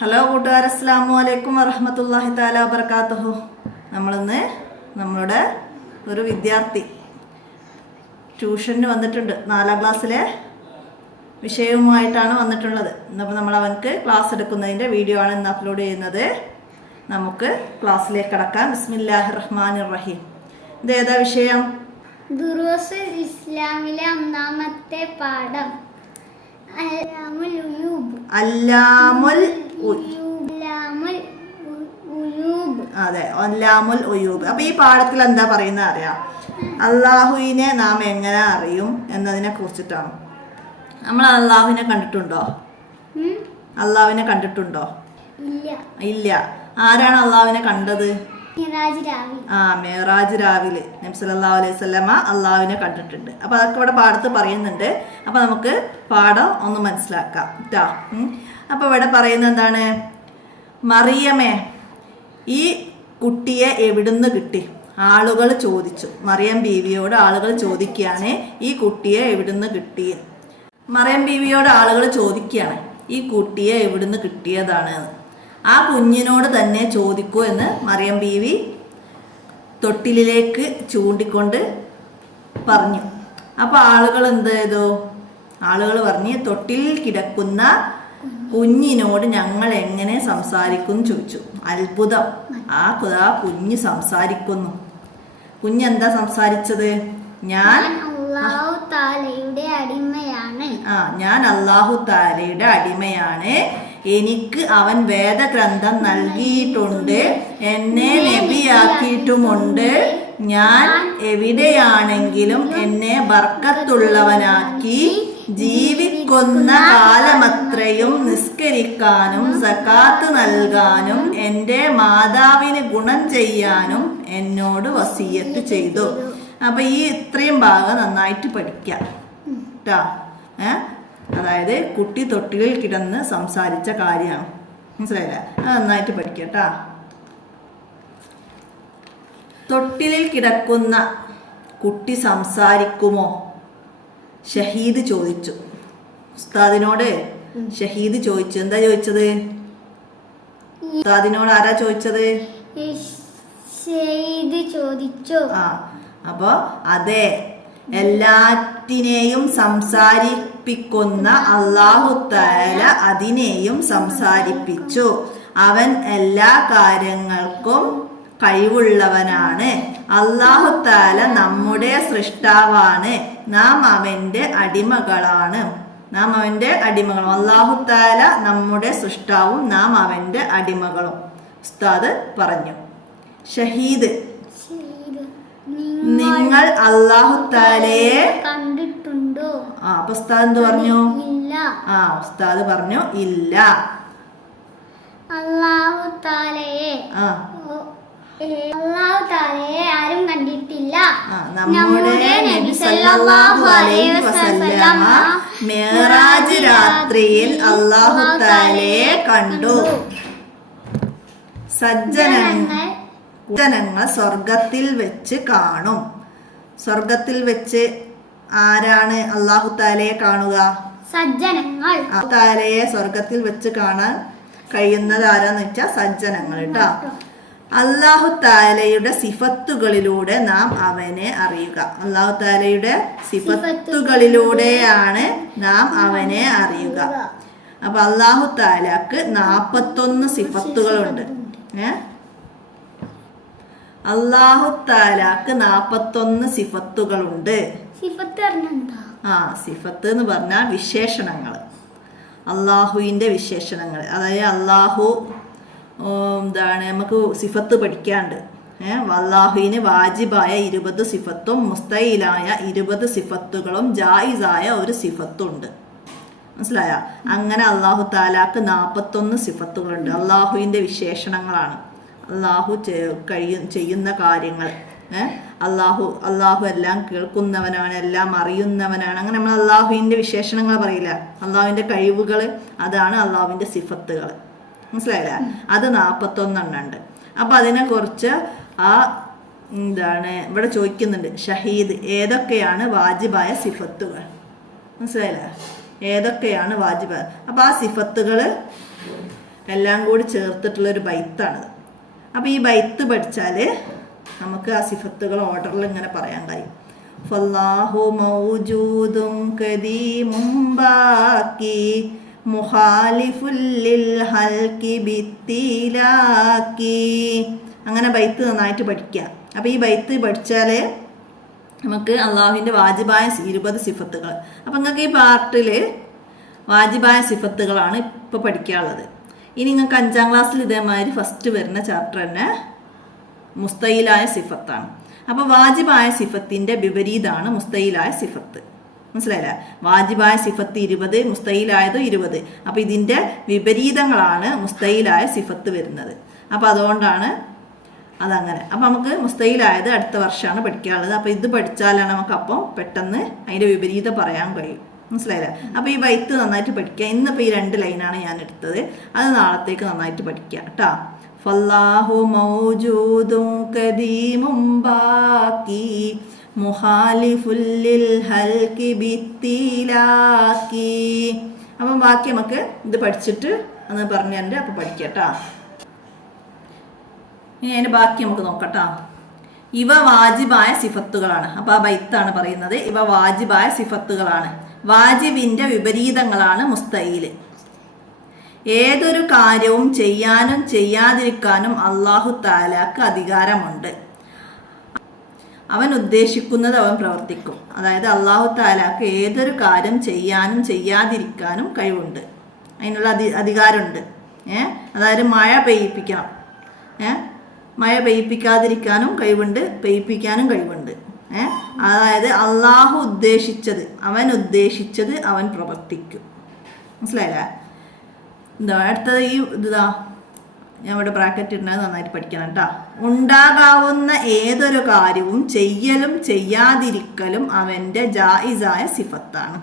Hello കൂട്ടുകാർ, അസ്സലാമു അലൈക്കും വറഹ്മത്തുള്ളാഹി തആല വബറകാതുഹു. നമ്മളിന്ന് നമ്മളുടെ ഒരു വിദ്യാർത്ഥി ട്യൂഷന് വന്നിട്ടുണ്ട്. 4ാം ക്ലാസ്സിലെ വിഷയവുമായിട്ടാണ് വന്നിട്ടുള്ളത്. അപ്പോൾ നമ്മൾ അവൻക്ക് ക്ലാസ് എടുക്കുന്നതിൻ്റെ വീഡിയോ ആണ് ഇന്ന് അപ്ലോഡ് ചെയ്യുന്നത്. നമുക്ക് ക്ലാസ്സിലേക്ക് കടക്കാം. ബിസ്മില്ലാഹിർ റഹ്മാനിർ റഹീം. ഇത് ഏതാ വിഷയം? ദുറൂസുൽ ഇസ്ലാമിലെ ഒന്നാമത്തെ പാഠം അല്ലാമുൽ ഉയൂബ്. അതെ, അല്ലാമുൽ ഉയൂബ്. അപ്പൊ ഈ പാഠത്തിൽ എന്താ പറയുന്നത് അറിയാം? അള്ളാഹുവിനെ നാം എങ്ങനെ അറിയും എന്നതിനെ കുറിച്ചിട്ടാണ്. നമ്മൾ അള്ളാഹുവിനെ കണ്ടിട്ടുണ്ടോ? അള്ളാഹുവിനെ കണ്ടിട്ടുണ്ടോ? ഇല്ല. ആരാണ് അള്ളാഹുവിനെ കണ്ടത്? മേറാജ് രാവിലെ നബി സല്ലല്ലാഹു അലൈഹി വസല്ലമ അള്ളാഹുവിനെ കണ്ടിട്ടുണ്ട്. അപ്പൊ അതൊക്കെ ഇവിടെ പാഠത്ത് പറയുന്നുണ്ട്. അപ്പൊ നമുക്ക് പാഠം ഒന്ന് മനസ്സിലാക്കാം ട്ടാ. അപ്പൊ ഇവിടെ പറയുന്നത് എന്താണ്? മറിയമേ, ഈ കുട്ടിയെ എവിടുന്ന് കിട്ടി? ആളുകൾ ചോദിച്ചു. മറിയം ബീവിയോട് ആളുകൾ ചോദിക്കുകയാണ്, ഈ കുട്ടിയെ എവിടുന്ന് കിട്ടി? മറിയം ബീവിയോട് ആളുകൾ ചോദിക്കുകയാണ്, ഈ കുട്ടിയെ എവിടുന്ന് കിട്ടിയതാണ്? ആ കുഞ്ഞിനോട് തന്നെ ചോദിക്കൂ എന്ന് മറിയം ബീവി തൊട്ടിലേക്ക് ചൂണ്ടിക്കൊണ്ട് പറഞ്ഞു. അപ്പോൾ ആളുകൾ എന്ത് ചെയ്തു? ആളുകൾ പറഞ്ഞ്, തൊട്ടിലിൽ കിടക്കുന്ന കുഞ്ഞിനോട് ഞങ്ങൾ എങ്ങനെ സംസാരിക്കും ചോദിച്ചു. അത്ഭുതം, ആ കുഞ്ഞ് സംസാരിക്കുന്നു. കുഞ്ഞെന്താ സംസാരിച്ചത്? ഞാൻ അല്ലാഹു തആലയുടെ അടിമയാണ്. ഞാൻ അല്ലാഹു തആലയുടെ അടിമയാണ്. എനിക്ക് അവൻ വേദഗ്രന്ഥം നൽകിയിട്ടുണ്ട്, എന്നെ നബിയാക്കിയിട്ടുമുണ്ട്. ഞാൻ എവിടെയാണെങ്കിലും എന്നെ ബർക്കത്തുള്ളവനാക്കി ജീവിക്കുന്ന കാലമത്രയും നിസ്കരിക്കാനും സകാത്ത് നൽകാനും എൻ്റെ മാതാവിന് ഗുണം ചെയ്യാനും എന്നോട് വസിയത്ത് ചെയ്തു. അപ്പൊ ഈ ഇത്രയും ഭാഗം നന്നായിട്ട് പഠിക്കാം ട്ടാ. അതായത് കുട്ടി തൊട്ടിലിൽ കിടന്ന് സംസാരിച്ച കാര്യമാണ്, മനസ്സിലായില്ലേ? അത് നന്നായിട്ട് പഠിക്കട്ടാ. തൊട്ടിലിൽ കിടക്കുന്ന കുട്ടി സംസാരിക്കുമോ? ഷഹീദ് ചോദിച്ചു. ഉസ്താദിനോട് ഷഹീദ് ചോദിച്ചു. എന്താ ചോദിച്ചത്? ഉസ്താദിനോട് ആരാ ചോദിച്ചത്? അപ്പൊ അതെ, എല്ലാറ്റിനെയും സംസാരിപ്പിക്കുന്ന അല്ലാഹു തആല അതിനെയും സംസാരിപ്പിച്ചു. അവൻ എല്ലാ കാര്യങ്ങൾക്കും കഴിവുള്ളവനാണ്. അല്ലാഹു തആല നമ്മുടെ സൃഷ്ടാവാണ്. നാം അവന്റെ അടിമകളാണ്. അല്ലാഹു തആല നമ്മുടെ സൃഷ്ടാവും നാം അവന്റെ അടിമകളും. ഉസ്താദ് പറഞ്ഞു. ഷഹീദ്, നിങ്ങൾ അല്ലാഹു തആലയെ കണ്ടിട്ടുണ്ടോ? അപ്പൊ ഉസ്താദ് എന്ത് പറഞ്ഞു? ഉസ്താദ് പറഞ്ഞു ഇല്ല. അല്ലാഹു തആലയെ ആരും കണ്ടിട്ടില്ല. നമ്മുടെ നബി സല്ലല്ലാഹു അലൈഹി വസല്ലമ മിഅ്റാജ് രാത്രിയിൽ അല്ലാഹു തആലയെ കണ്ടു. സജ്ജനങ്ങൾ സ്വർഗത്തിൽ വെച്ച് കാണും. സ്വർഗത്തിൽ വെച്ച് ആരാണ് അല്ലാഹു തആലയെ കാണുക? സജ്ജനങ്ങൾ. തആലയെ സ്വർഗത്തിൽ വെച്ച് കാണാൻ കഴിയുന്നത് ആരാന്ന് വെച്ചാൽ സജ്ജനങ്ങൾ കേട്ടോ. അല്ലാഹു തആലയുടെ സിഫത്തുകളിലൂടെ നാം അവനെ അറിയുക. അല്ലാഹു തആലയുടെ സിഫത്തുകളിലൂടെയാണ് നാം അവനെ അറിയുക. അപ്പൊ അല്ലാഹു തആലക്ക് 41 സിഫത്തുകളുണ്ട്. അല്ലാഹു തആലക്ക് 41 സിഫത്തുകളുണ്ട്. സിഫത്ത് എന്ന് പറഞ്ഞാൽ വിശേഷണങ്ങൾ, അള്ളാഹുവിൻ്റെ വിശേഷണങ്ങൾ. അതായത് അള്ളാഹു എന്താണ്, നമുക്ക് സിഫത്ത് പഠിക്കാണ്ട്. അള്ളാഹുവിന് വാജിബായ 20 സിഫത്തും മുസ്തഹിലായ 20 സിഫത്തുകളും ജായിസായ ഒരു സിഫത്തും ഉണ്ട്. മനസ്സിലായ? അങ്ങനെ അല്ലാഹു തആലക്ക് 41 സിഫത്തുകളുണ്ട്. അള്ളാഹുവിൻ്റെ വിശേഷണങ്ങളാണ്. അള്ളാഹു ചെയ്യുന്ന കാര്യങ്ങൾ. അള്ളാഹു എല്ലാം കേൾക്കുന്നവനാണ്, എല്ലാം അറിയുന്നവനാണ്. അങ്ങനെ നമ്മൾ അള്ളാഹുവിൻ്റെ വിശേഷണങ്ങൾ പറയില്ല, അള്ളാഹുവിൻ്റെ കഴിവുകൾ, അതാണ് അള്ളാഹുവിൻ്റെ സിഫത്തുകൾ. മനസ്സിലായില്ല? അത് 41 ഉണ്ട്. അപ്പൊ അതിനെ കുറിച്ച് ഇവിടെ ചോദിക്കുന്നുണ്ട്. ഷഹീദ്, ഏതൊക്കെയാണ് വാജിബായ സിഫത്തുകൾ? മനസ്സിലായില്ല? ഏതൊക്കെയാണ് വാജിബ്. അപ്പോൾ ആ സിഫത്തുകൾ എല്ലാം കൂടി ചേർത്തിട്ടുള്ളൊരു ബൈത്താണിത്. അപ്പോൾ ഈ ബൈത്ത് പഠിച്ചാൽ നമുക്ക് ആ സിഫത്തുകൾ ഓർഡറിൽ ഇങ്ങനെ പറയാൻ കഴിയും. ഫല്ലാഹു മൗജൂദും ഖദീമും ബാക്കി മുഖാലിഫുൽ ലിൽ ഹൽകി ബിത്തിലാക്കി. അങ്ങനെ ബൈത്ത് നന്നായിട്ട് പഠിക്കുക. അപ്പോൾ ഈ ബൈത്ത് പഠിച്ചാൽ നമുക്ക് അള്ളാഹുവിൻ്റെ വാജിബായ 20 സിഫത്തുകൾ. അപ്പം നിങ്ങൾക്ക് ഈ പാർട്ടിൽ വാജിബായ സിഫത്തുകളാണ് ഇപ്പോൾ പഠിക്കാനുള്ളത്. ഇനി നിങ്ങൾക്ക് 5ാം ക്ലാസ്സിൽ ഇതേമാതിരി ഫസ്റ്റ് വരുന്ന ചാപ്റ്റർ തന്നെ മുസ്തയിലായ സിഫത്താണ്. അപ്പോൾ വാജിബായ സിഫത്തിൻ്റെ വിപരീതമാണ് മുസ്തയിലായ സിഫത്ത്. മനസ്സിലായില്ലേ? വാജിബായ സിഫത്ത് 20, മുസ്തയിലായത് 20. അപ്പോൾ ഇതിൻ്റെ വിപരീതങ്ങളാണ് മുസ്തയിലായ സിഫത്ത് വരുന്നത്. അപ്പോൾ അതുകൊണ്ടാണ് അതങ്ങനെ. അപ്പോൾ നമുക്ക് മുസ്തയിലായത് അടുത്ത വർഷമാണ് പഠിക്കാനുള്ളത്. അപ്പോൾ ഇത് പഠിച്ചാലാണ് നമുക്ക് അപ്പം പെട്ടെന്ന് അതിൻ്റെ വിപരീതം പറയാൻ കഴിയും. മനസ്സിലായില്ലേ? അപ്പോൾ ഈ ബൈത്ത് നന്നായിട്ട് പഠിക്കുക. ഇന്നിപ്പോൾ ഈ 2 ലൈനാണ് ഞാൻ എടുത്തത്. അത് നാളത്തേക്ക് നന്നായിട്ട് പഠിക്കുക കേട്ടോ. ഫല്ലാഹു മൗജൂദും ഖദീമും ബാക്കി മുഖാലിഫുൽ ലിൽ ഹൽകി ബിത്തിലാക്കി. അപ്പം ബാക്കി നമുക്ക് ഇത് പഠിച്ചിട്ട് അന്ന് പറഞ്ഞു തരണ്ടേ. അപ്പോൾ പഠിക്കുക കേട്ടോ. ഇനി അതിൻ്റെ ബാക്കി നമുക്ക് നോക്കട്ടോ. ഇവ വാജിബായ സിഫത്തുകളാണ്. അപ്പോൾ ആ ബൈത്താണ് പറയുന്നത്. ഇവ വാജിബായ സിഫത്തുകളാണ്. വാജിബിൻ്റെ വിപരീതങ്ങളാണ് മുസ്തയിൽ. ഏതൊരു കാര്യവും ചെയ്യാനും ചെയ്യാതിരിക്കാനും അല്ലാഹു തആലക്ക് അധികാരമുണ്ട്. അവൻ ഉദ്ദേശിക്കുന്നത് അവൻ പ്രവർത്തിക്കും. അതായത് അല്ലാഹു തആലക്ക് ഏതൊരു കാര്യം ചെയ്യാനും ചെയ്യാതിരിക്കാനും കഴിവുണ്ട്. അതിനുള്ള അധികാരമുണ്ട്. അതായത് മഴ പെയ്യിപ്പിക്കണം, മഴ പെയ്യിപ്പിക്കാതിരിക്കാനും കഴിവുണ്ട്, പെയ്യിപ്പിക്കാനും കഴിവുണ്ട്. അതായത് അള്ളാഹു ഉദ്ദേശിച്ചത്, അവൻ ഉദ്ദേശിച്ചത് അവൻ പ്രവർത്തിക്കും. മനസ്സിലായില്ലേ? എന്താ അടുത്തത്? ഈ ഇതാ ഞാൻ ഇവിടെ ബ്രാക്കറ്റ് ഇടുന്നത് നന്നായിട്ട് പഠിക്കണം കേട്ടോ. ഉണ്ടാകാവുന്ന ഏതൊരു കാര്യവും ചെയ്യലും ചെയ്യാതിരിക്കലും അവൻ്റെ ജായിസായ സിഫത്താണ്.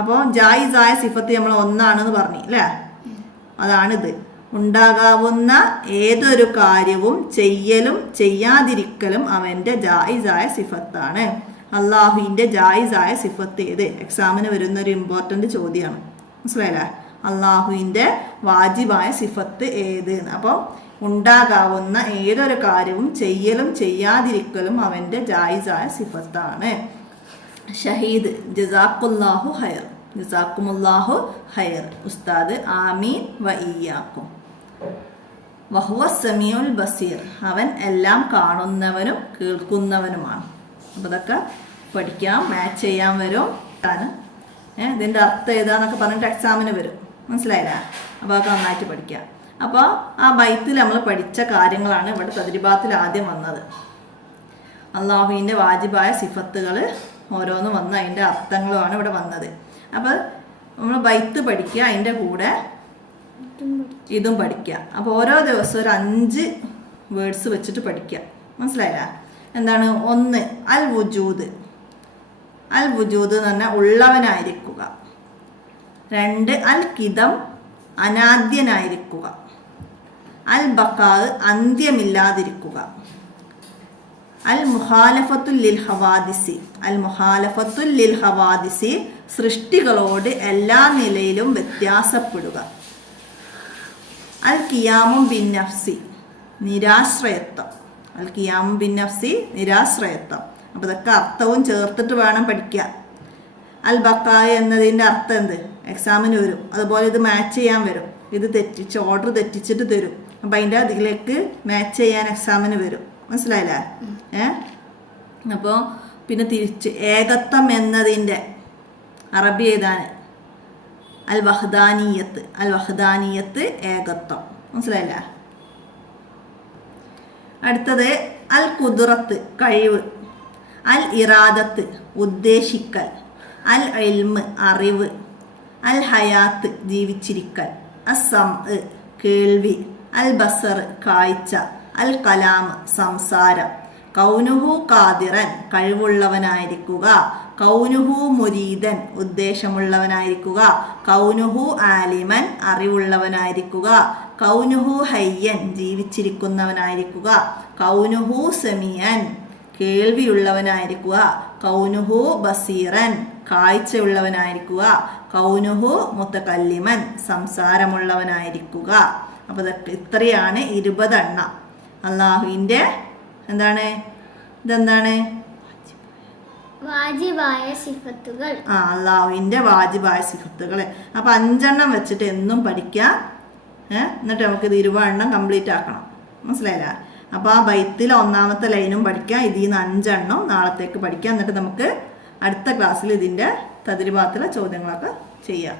അപ്പോൾ ജായിസായ സിഫത്ത് നമ്മൾ ഒന്നാണെന്ന് പറഞ്ഞു അല്ലേ? അതാണിത്. ഉണ്ടാകാവുന്ന ഏതൊരു കാര്യവും ചെയ്യലും ചെയ്യാതിരിക്കലും അവൻ്റെ ജായിസായ സിഫത്താണ്. അള്ളാഹുവിൻ്റെ ജായിസായ സിഫത്ത് ഏത്? എക്സാമിന് വരുന്നൊരു ഇമ്പോർട്ടൻ്റ് ചോദ്യമാണ്. മനസ്സിലായില്ലേ? അള്ളാഹുവിൻ്റെ വാജിബായ സിഫത്ത് ഏത്? അപ്പോൾ ഉണ്ടാകാവുന്ന ഏതൊരു കാര്യവും ചെയ്യലും ചെയ്യാതിരിക്കലും അവൻ്റെ ജായിസായ സിഫത്താണ്. ഷഹീദ് ജസാക്കുല്ലാഹു ഹൈർ. ജസാക്കുമുല്ലാഹു ഹൈർ. ഉസ്താദ് ആമീൻ വ ഇയ്യാക്കും. വഹുവ സമീഉൽ ബസീർ. അവൻ എല്ലാം കാണുന്നവനും കേൾക്കുന്നവനുമാണ്. അപ്പോൾ ഇതൊക്കെ പഠിക്കാം. മാച്ച് ചെയ്യാൻ വരും. ഇതിൻ്റെ അർത്ഥം ഏതാന്നൊക്കെ പറഞ്ഞിട്ട് എക്സാമിന് വരും. മനസ്സിലായില്ലേ? അപ്പോൾ അതൊക്കെ നന്നായിട്ട് പഠിക്കാം. അപ്പോൾ ആ ബൈത്തിൽ നമ്മൾ പഠിച്ച കാര്യങ്ങളാണ് ഇവിടെ തദ്രിബാത്തിൽ ആദ്യം വന്നത്. അള്ളാഹുവിൻ്റെ വാജിബായ സിഫത്തുകൾ ഓരോന്നും വന്ന് അതിൻ്റെ അർത്ഥങ്ങളുമാണ് ഇവിടെ വന്നത്. അപ്പോൾ നമ്മൾ ബൈത്ത് പഠിക്കുക, അതിൻ്റെ കൂടെ ഇതും പഠിക്കുക. അപ്പോൾ ഓരോ ദിവസവും ഒരു 5 വേർഡ്സ് വെച്ചിട്ട് പഠിക്കുക. മനസ്സിലായില്ല? എന്താണ്? 1 അൽ വുജൂദ്. അൽ വുജൂദ് എന്ന് പറഞ്ഞാൽ ഉള്ളവനായിരിക്കുക. 2 അൽ കിദം, അനാദ്യനായിരിക്കുക. അൽ ബക്കാ, അന്ത്യമില്ലാതിരിക്കുക. അൽ മുഖാലഫത്തുൽ ലിൽ ഹവാദിസി. അൽ മുഖാലഫത്തുൽ ലിൽ ഹവാദിസി, സൃഷ്ടികളോട് എല്ലാ നിലയിലും വ്യത്യാസപ്പെടുക. അൽ കിയാമും ബിൻ നഫ്സി, നിരാശ്രയത്വം. അൽ കിയാമും ബിൻ നഫ്സി, നിരാശ്രയത്വം. അപ്പോൾ ഇതൊക്കെ അർത്ഥവും ചേർത്തിട്ട് വേണം പഠിക്കുക. അൽ ബക്കായ എന്നതിൻ്റെ അർത്ഥം എന്ത്? എക്സാമിന് വരും. അതുപോലെ ഇത് മാച്ച് ചെയ്യാൻ വരും. ഇത് തെറ്റിച്ച് ഓർഡർ തെറ്റിച്ചിട്ട് തരും. അപ്പം അതിൻ്റെ അതിലേക്ക് മാച്ച് ചെയ്യാൻ എക്സാമിന് വരും. മനസ്സിലായില്ലേ? അപ്പോൾ പിന്നെ തിരിച്ച് ഏകത്വം എന്നതിൻ്റെ അറബി എഴുതാൻ അൽ വഹ്ദാനിയത്ത്. അൽ വഹ്ദാനിയത്ത് ഏകത്വം. മനസ്സിലായില്ലേ? അടുത്തത് അൽ ഖുദ്റത്ത്, കഴിവ്. അൽ ഇറാദത്ത്, ഉദ്ദേശിക്കൽ. അൽ ഇൽമ്, അറിവ്. അൽ ഹയാത്ത്, ജീവിച്ചിരിക്കൽ. അസ്സംഅ്, കേൾവി. അൽ ബസർ, കാഴ്ച. അൽ കലാം, സംസാരം. കൗനുഹു ഖാദിറൻ, കഴിവുള്ളവനായിരിക്കുക. കൗനുഹു മുരീദൻ, ഉദ്ദേശമുള്ളവനായിരിക്കുക. കൗനുഹു ആലിമൻ, അറിവുള്ളവനായിരിക്കുക. കൗനുഹു ഹയ്യൻ, ജീവിച്ചിരിക്കുന്നവനായിരിക്കുക. കൗനുഹു സമീഅൻ, കേൾവിയുള്ളവനായിരിക്കുക. കൗനുഹു ബസീറൻ, കാഴ്ചയുള്ളവനായിരിക്കുക. കൗനുഹു മുതകല്ലിമൻ, സംസാരമുള്ളവനായിരിക്കുക. അപ്പോൾ ഇത്രയാണ് 20 എണ്ണം അള്ളാഹുവിൻ്റെ എന്താണ് ഇതെന്താണ് വാജിബായ സിഫത്തുകൾ. അള്ളാഹുവിൻ്റെ വാജിബായ സിഫത്തുകൾ. അപ്പോൾ 5 എണ്ണം വെച്ചിട്ട് എന്നും പഠിക്കാം. എന്നിട്ട് നമുക്കിത് 20 എണ്ണം കംപ്ലീറ്റ് ആക്കണം. മനസ്സിലായില്ല? അപ്പോൾ ആ ബൈത്തിൽ ഒന്നാമത്തെ ലൈനും പഠിക്കാം. ഇതിൽ നിന്ന് 5 എണ്ണം നാളത്തേക്ക് പഠിക്കാം. എന്നിട്ട് നമുക്ക് അടുത്ത ക്ലാസ്സിൽ ഇതിൻ്റെ തദ്രിബാത്തിലെ ചോദ്യങ്ങളൊക്കെ ചെയ്യാം.